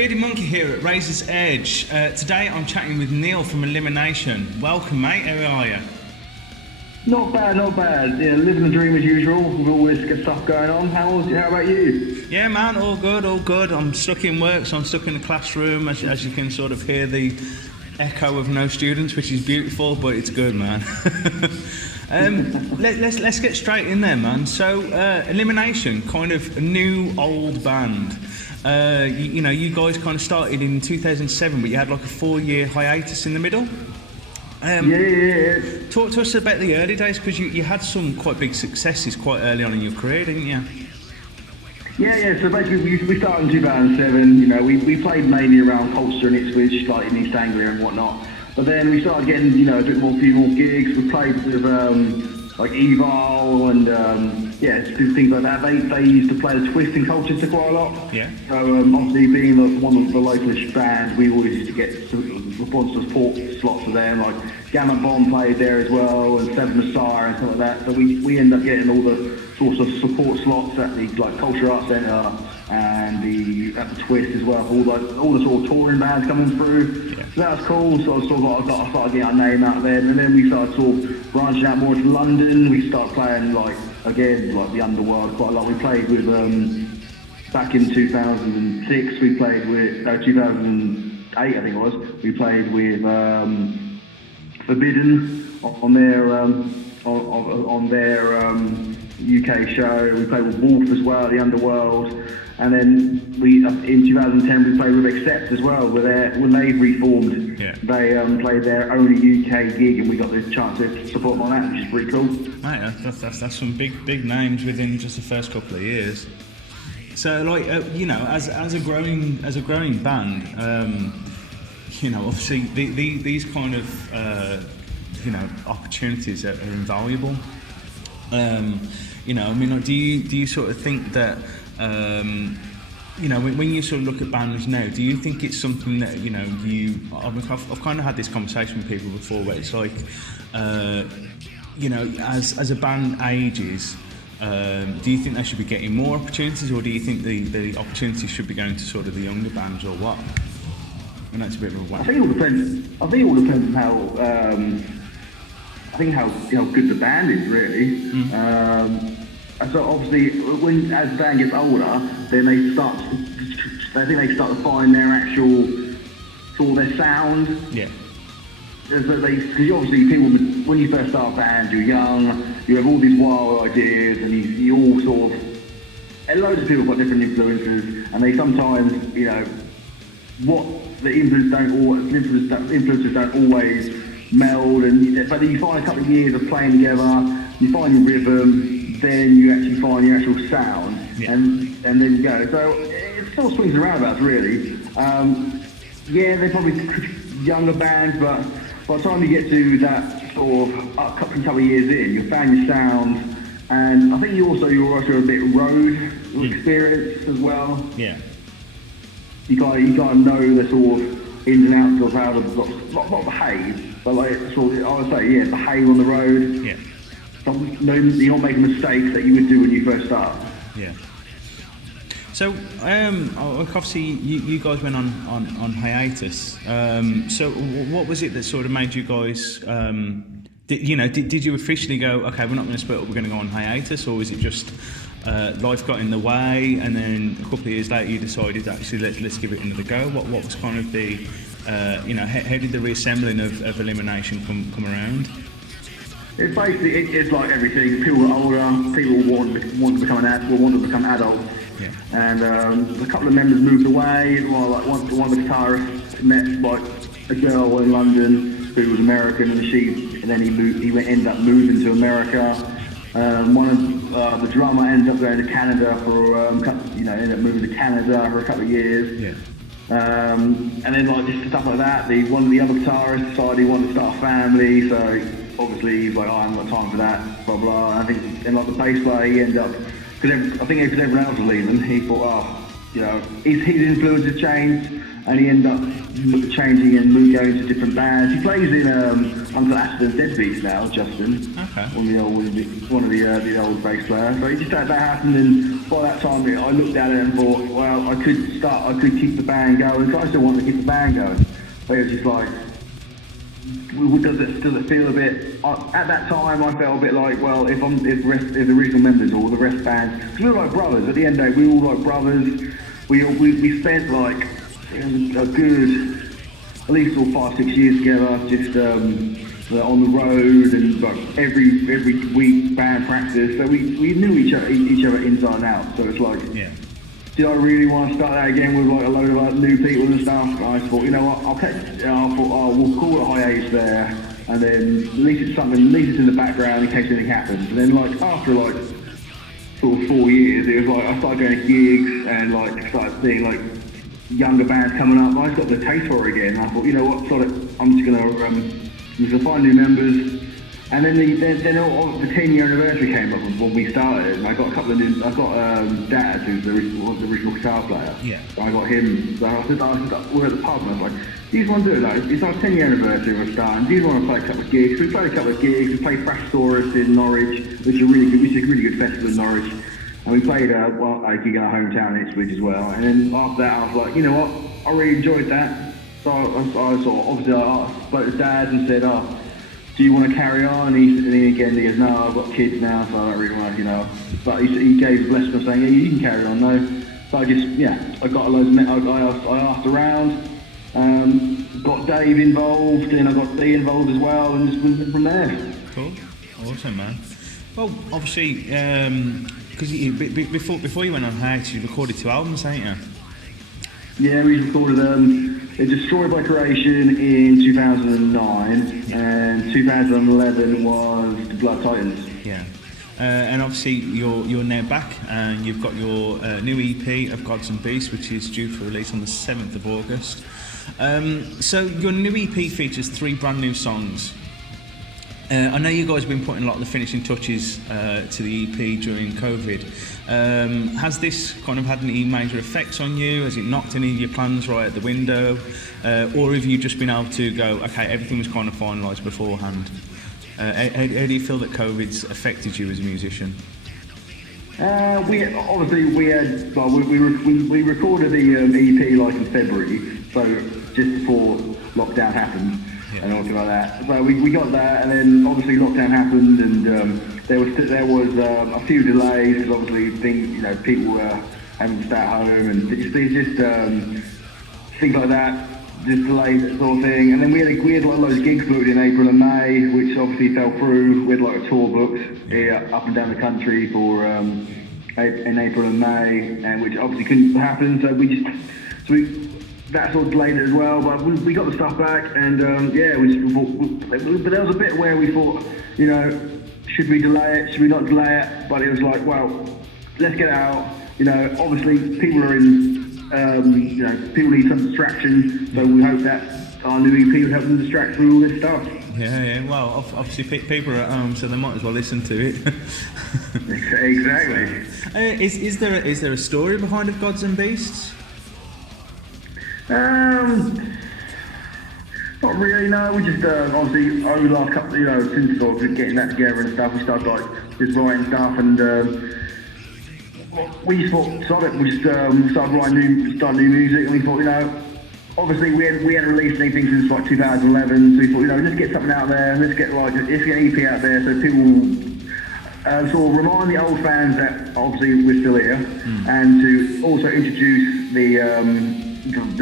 Bearded Monkey here at Razor's Edge. Today I'm chatting with Neil from Elimination. Welcome, mate. How are you? Not bad, not bad. Yeah, living the dream as usual. With all this good stuff going on. How about you? Yeah, man. All good, all good. I'm stuck in work, so I'm stuck in the classroom. As you can sort of hear the echo of no students, which is beautiful, but it's good, man. Let's get straight in there, man. So, Elimination, kind of a new old band. You guys kind of started in 2007, but you had like a 4-year hiatus in the middle. Yeah. Talk to us about the early days, because you had some quite big successes quite early on in your career, didn't you? Yeah. So basically, we started in 2007. You know, we played mainly around Colchester and Ipswich, like in East Anglia and whatnot. But then we started getting, a few more gigs. We played with like Evil and things like that. They used to play the Twist in Colchester quite a lot. Yeah. So obviously being one of the localish bands, we always used to get support slots for them. Like Gamma Bomb played there as well, and Seven Messiah and stuff like that. So we end up getting all the sorts of support slots at the Culture Arts Centre and at the Twist as well. All the sort of touring bands coming through. Yeah. So that was cool. So I started getting our name out there, and then we started sort of branching out more to London. We started playing like the Underworld quite a lot. We played with back in 2006. We played with 2008, I think it was. We played with Forbidden on their UK show. We played with Wolf as well, the Underworld. And then in 2010 we played with Accept as well. When they reformed, yeah. They played their only UK gig, and we got the chance to support them on that, which is pretty cool. Mate, that's some big names within just the first couple of years. So, as a growing band, obviously these kind of opportunities are invaluable. Do you sort of think that? When you sort of look at bands now, do you think it's something that I've kind of had this conversation with people before, where it's like, as a band ages, do you think they should be getting more opportunities, or do you think the opportunities should be going to sort of the younger bands, or what? And that's a bit of a whack. I think it all depends on how good the band is, really. Mm. So obviously, as the band gets older, then they start to find their actual sort of their sound. Yeah. Because obviously people, when you first start a band, you're young, you have all these wild ideas, and you all sort of, and loads of people have got different influences, and they sometimes, what the influences don't always meld, but then you find a couple of years of playing together, you find your rhythm, then you actually find your actual sound, yeah. and then you go. So it sort of swings and roundabouts, really. They're probably younger bands, but by the time you get to that sort of couple of years in, you found your sound, and I think you're also a bit road experience as well. Yeah. You gotta know the sort of ins and outs of how to not behave, but I would say behave on the road. Yeah. You're not making mistakes that you would do when you first start. Yeah. So, obviously, you guys went on hiatus. So, what was it that sort of made you guys? Did you officially go, okay, we're not going to split up, we're going to go on hiatus, or was it just life got in the way, and then a couple of years later you decided actually let's give it another go? What was kind of the how did the reassembling of Elimination come around? It's basically it's like everything. People are older. People want to become adults. Yeah. And a couple of members moved away. One of the guitarists met like a girl in London who was American, and then he ended up moving to America. The drummer ended up going to Canada ended up moving to Canada for a couple of years. Yeah. And then just stuff like that. One of the other guitarists decided he wanted to start a family, so obviously he's like, I haven't got time for that, blah blah. And I think, the bass player, he ended up, because everyone else was leaving, he thought, his influences changed, and he ended up changing and going to different bands. He plays in Uncle Aston's Deadbeats now, Justin. Okay. One of the old bass players. So he just had that happen, and by that time I looked at it and thought, well, I could keep the band going. So I still wanted to keep the band going. But it was just like, does it feel a bit? At that time, I felt a bit like, well, if the original members or the rest bands, because we were like brothers. At the end of the day, we were all like brothers. We spent like a good, at least all 5-6 years together, just on the road and like every week band practice. So we knew each other inside and out. So it's like, yeah. Did I really want to start that again with like a load of like new people and stuff? I thought, you know what, we'll call it a hiatus there, and then at least it's in the background in case anything happens. And then like after like sort of 4 years, it was like I started going to gigs and like started seeing like younger bands coming up. I just got the taste for it again. And I thought, you know what, I'm just gonna find new members. And then the 10-year anniversary came up when we started, and I got Dad, who's the original guitar player. Yeah. So I got him. So I said, we're at the pub, and I was like, do you want to do it? Like, it's our 10-year anniversary of us starting. Do you want to play a couple of gigs? We played a couple of gigs. We played Thrashers in Norwich, which is a really good festival in Norwich. And we played a gig in our hometown in Ipswich as well. And then after that, I was like, you know what? I really enjoyed that. So I spoke to Dad and said, do you want to carry on? And he goes, no, I've got kids now, so I don't really want to, But he gave a blessing saying, yeah, you can carry on, no. So I got a load of I asked around, got Dave involved, and I got Dee involved as well, and just went from there. Cool, awesome, man. Well, obviously, because before you went on hiatus, you recorded 2 albums, ain't you? Yeah, we recorded Destroyed by Creation in 2009, and 2011 was The Blood Titans. Yeah. And obviously you're now back, and you've got your new EP of Gods and Beasts, which is due for release on the 7th of August. So your new EP features 3 brand new songs. I know you guys have been putting a lot of the finishing touches to the EP during COVID. Has this kind of had any major effects on you? Has it knocked any of your plans right out the window? Or have you just been able to go, okay, everything was kind of finalised beforehand? How do you feel that COVID's affected you as a musician? We recorded the EP like in February, so just before lockdown happened. Yeah. And everything like that. So we got that, and then obviously lockdown happened, and there was a few delays because obviously people were having to stay at home, and just things like that, just delayed that sort of thing. And then we had like loads of gigs booked in April and May, which obviously fell through. We had like a tour booked here up and down the country for in April and May, and which obviously couldn't happen. So that sort of delayed it as well, but we got the stuff back, and but there was a bit where we thought, should we delay it, should we not delay it? But it was like, well, let's get it out. Obviously people are in, people need some distraction, so we hope that our new EP would help them distract from all this stuff. Yeah. Well, obviously people are at home, so they might as well listen to it. Exactly. Is there a story behind of Gods and Beasts? Not really, no. We just obviously over the last couple, since sort of getting that together and stuff, we started like just writing stuff, and we just thought, stop it. We just started writing new music, and we thought, obviously we hadn't released anything since like 2011, so we thought, let's get something out there, and let's get an EP out there, so people sort of remind the old fans that obviously we're still here, and to also introduce the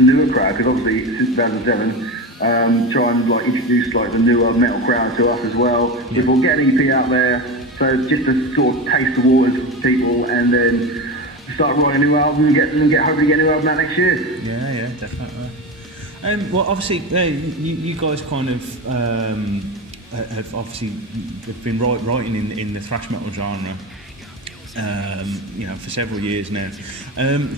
newer crowd, because obviously since 2007, try and like introduce like the newer metal crowd to us as well. Yeah. We'll get an EP out there, so just to sort of taste the waters with people, and then start writing a new album and hopefully get a new album out next year. Yeah, definitely. Well, obviously, you guys kind of have obviously been writing in the thrash metal genre for several years now.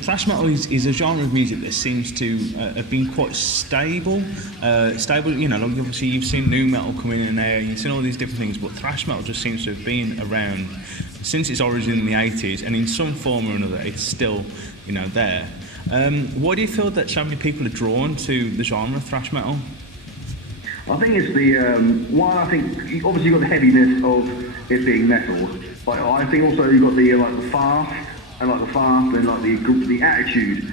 Thrash metal is a genre of music that seems to have been quite stable. Stable, like obviously you've seen nu metal come in and there, you've seen all these different things, but thrash metal just seems to have been around since its origin in the 80s, and in some form or another, it's still, there. Why do you feel that so many people are drawn to the genre of thrash metal? I think it's the one. I think obviously you've got the heaviness of it being metal, but I think also you've got the the fast and the attitude.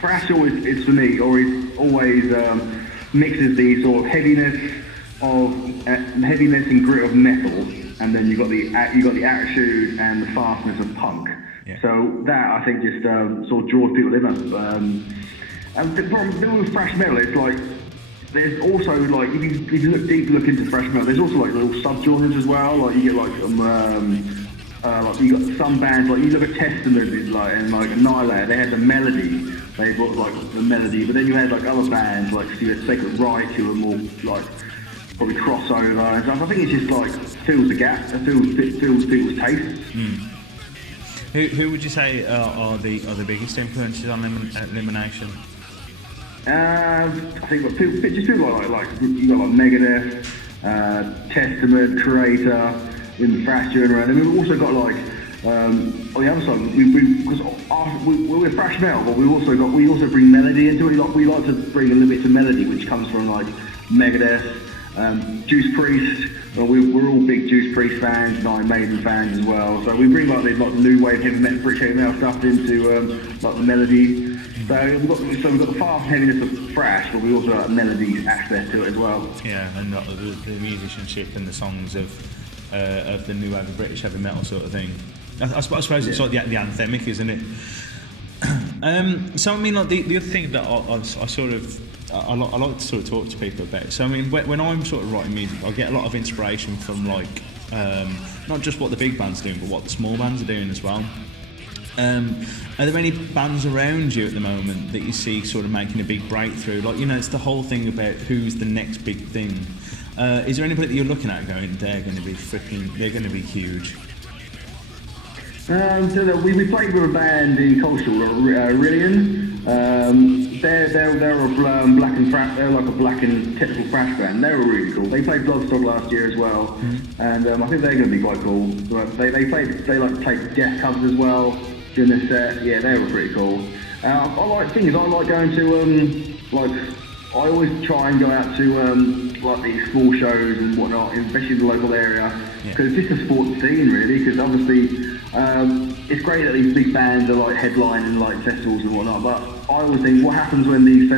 Thrash always is for me, always mixes the sort of heaviness and grit of metal, and then you've got the attitude and the fastness of punk. Yeah. So that I think just sort of draws people in. And the problem with thrash metal, it's like there's also like if you look into thrash metal, there's also like little subgenres as well. Like you get like you got some bands like you look at Testament and Annihilator, they had the melody. They got like the melody, but then you had like other bands like Sacred Reich who are more like probably crossover and stuff. I think it just like fills the gap, it fills people's tastes. Who would you say are the biggest influences on Elimination? I think people like you got like Megadeth, Testament, Creator in the thrash genre, and then we've also got like on the other side we're thrash metal, but we also bring melody into it. We like to bring a little bit of melody, which comes from like Megadeth, Juice Priest. We're all big Juice Priest fans, and Iron Maiden fans as well. So we bring like the new wave heavy metal, British heavy metal stuff into like the melody. So we've got the fast heaviness of thrash, but we also have a melody aspect to it as well. Yeah, and the musicianship and the songs of the new wave of British heavy metal sort of thing. I suppose it's like the anthemic, isn't it? So I mean, like the other thing that I like to sort of talk to people about. So I mean, when I'm sort of writing music, I get a lot of inspiration from like not just what the big band's doing, but what the small bands are doing as well. Are there any bands around you at the moment that you see sort of making a big breakthrough? Like, it's the whole thing about who's the next big thing. Is there anybody that you're looking at going, they're going to be huge? We played with a band in Colchester, Rillian. They're a black and thrash. They're like a black and technical thrash band. They were really cool. They played Bloodstock last year as well, and I think they're going to be quite cool. They like to take guest covers as well during their set. Yeah, they were pretty cool. I like going to I always try and go out to like these small shows and whatnot, especially in the local area, because it's just to support the scene really. Because obviously. It's great that these big bands are like headlining like festivals and whatnot, but I always think what happens when these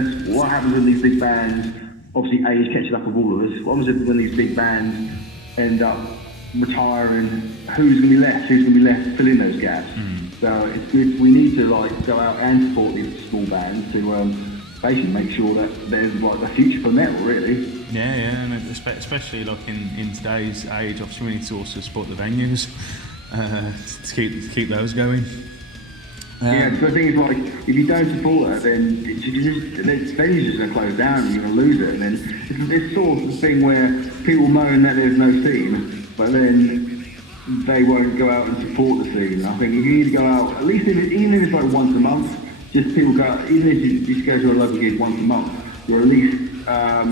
big bands obviously age catches up with all of us? What happens when these big bands end up retiring? Who's going to be left filling those gaps? So it's good. We need to like go out and support these small bands to basically make sure that there's like a future for metal really. Yeah, and especially like in today's age, obviously we need to also support the venues. To keep those going. Yeah, so the thing is, like, if you don't support that, then the venue's just going to close down and you're going to lose it. And then it's sort of the thing where people moan that there's no scene, but then they won't go out and support the scene. I think you need to go out, at least even if it's like once a month, just people go out, even if you just go to a local gig once a month, you're at least, at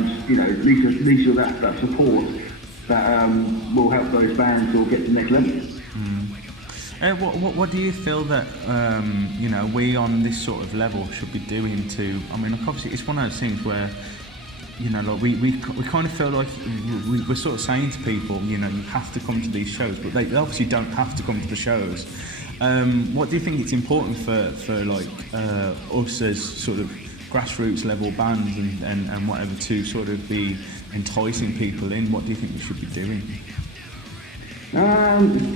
least you're that support that will help those bands to get to the next level. What do you feel that we on this sort of level should be doing to? I mean, obviously it's one of those things where like we kind of feel like we're sort of saying to people, you have to come to these shows, but they obviously don't have to come to the shows. What do you think it's important for like us as sort of grassroots level bands and whatever to sort of be enticing people in? What do you think we should be doing?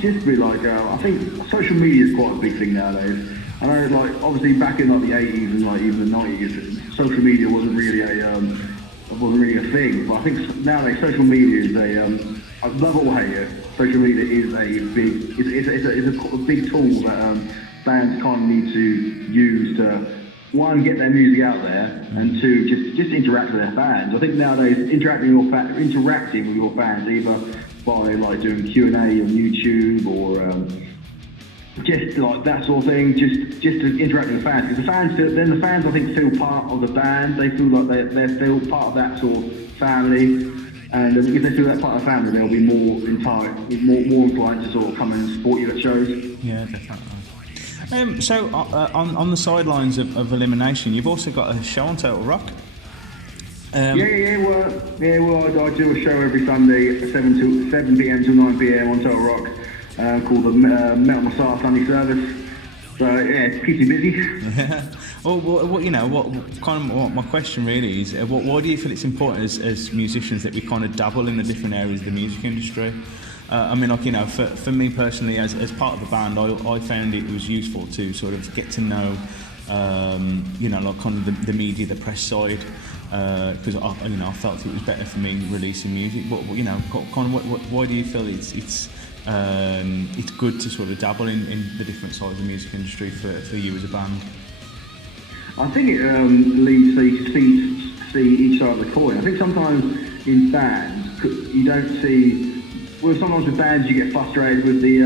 Just be like, I think social media is quite a big thing nowadays. I know, like, obviously back in like the 80s and like even the 90s, social media wasn't really a thing. But I think nowadays social media is I love it or hate it. Social media is a big tool that bands kind of need to use to, one, get their music out there, and two, just interact with their fans. I think nowadays interacting with your fans either by like doing Q&A on YouTube or just like that sort of thing, just to interact with the fans. Because the fans I think feel part of the band. They feel like they feel part of that sort of family. And if they feel that part of the family, they'll be more inclined to sort of come and support you at shows. Yeah, definitely. So on the sidelines of Elimination, you've also got a show on Total Rock. Well, I do a show every Sunday at 7 p.m. till 9 p.m. on Total Rock, called the Metal Messiah Sunday Service. So yeah, it keeps you busy. Well, what my question really is, why do you feel it's important as musicians that we kind of dabble in the different areas of the music industry? I mean, like, you know, for me personally, as part of the band, I found it was useful to sort of get to know, you know, like kind of the media, the press side, because I felt it was better for me releasing music. But you know, kind of, why do you feel it's good to sort of dabble in the different sides of the music industry for you as a band? I think it leads so you can see each side of the coin. I think sometimes in bands you don't see. Well, sometimes with bands you get frustrated with the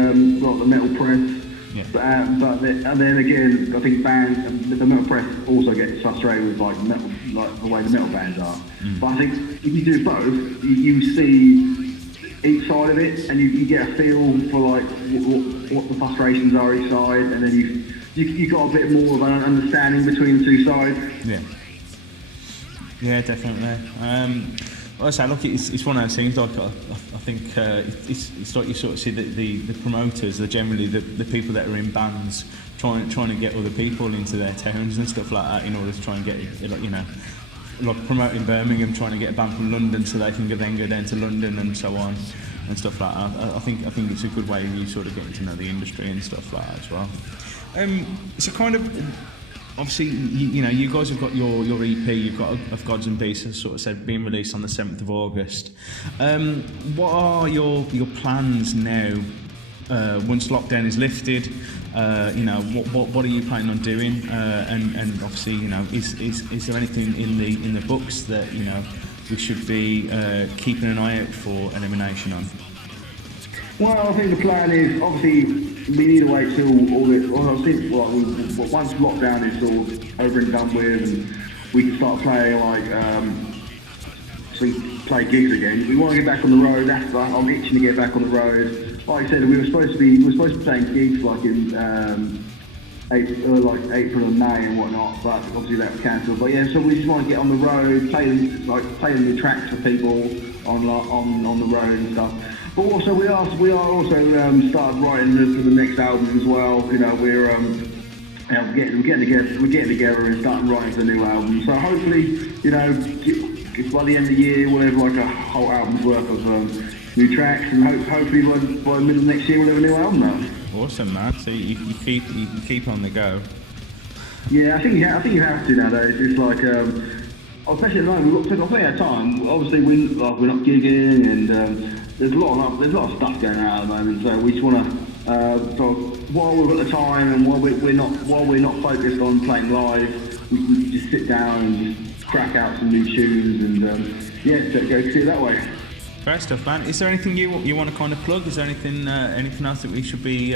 metal press. Yeah. But then again, I think the metal press also gets frustrated with like the way the metal bands are. But I think if you do both, you see each side of it, and you get a feel for like what the frustrations are each side, and then you got a bit more of an understanding between the two sides. Yeah, definitely. Like I say, look, it's one of those things. Like I think it's like you sort of see the promoters are generally the people that are in bands trying to get other people into their towns and stuff like that in order to try and get, like, you know, like promoting Birmingham, trying to get a band from London so they can then go down to London and so on and stuff like that. I think it's a good way of you sort of getting to know the industry and stuff like that as well. So kind of, obviously, you know, you guys have got your EP, you've got Of Gods and Beasts, as sort of said, being released on the 7th of August. What are your plans now once lockdown is lifted? You know, what are you planning on doing? And obviously, you know, is there anything in the books that, you know, we should be keeping an eye out for Elimination on? Well, I think the plan is, obviously, we need to wait till all this. Well, I think once lockdown is sort of over and done with, and we can start playing play gigs again. We want to get back on the road. I'm itching to get back on the road. Like I said, we were supposed to be playing gigs like in April and May and whatnot, but obviously that was cancelled. But yeah, so we just want to get on the road, play the tracks for people on the road and stuff. But also we are also started writing for the next album as well. You know, we're getting together and starting writing for the new album. So hopefully, you know, by the end of the year we'll have like a whole album's worth of new tracks, and hopefully by the middle of next year we'll have a new album now. Awesome, man. So you keep on the go. Yeah, I think you have to nowadays. It's like, especially at the moment, we've got plenty of time. Obviously, we're not gigging, and there's a lot of stuff going on at the moment. So we just want to, so while we've got the time and while we're not focused on playing live, we can just sit down and just crack out some new tunes and go see it that way. Great stuff, man. Is there anything you want to kind of plug? Is there anything else that we should be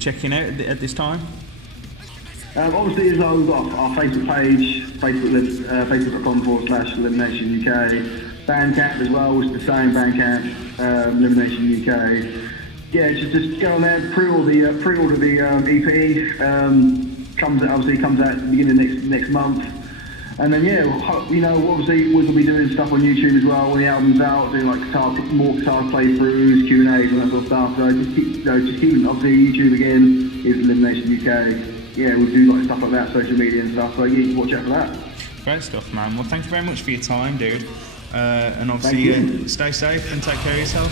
checking out at this time? Obviously, we've got our Facebook page, facebook.com/Elimination UK. Bandcamp as well, which is the same, Bandcamp, Elimination UK. Yeah, just go on there, pre-order the EP. Comes out at the beginning of next month. And then you know, obviously we'll be doing stuff on YouTube as well when the album's out, doing like more guitar playthroughs, Q&As, and that sort of stuff. So just keep obviously YouTube again is Elimination UK. Yeah, we'll do like stuff like that, social media and stuff. So yeah, watch out for that. Great stuff, man. Well, thank you very much for your time, dude. And obviously, stay safe and take care of yourself.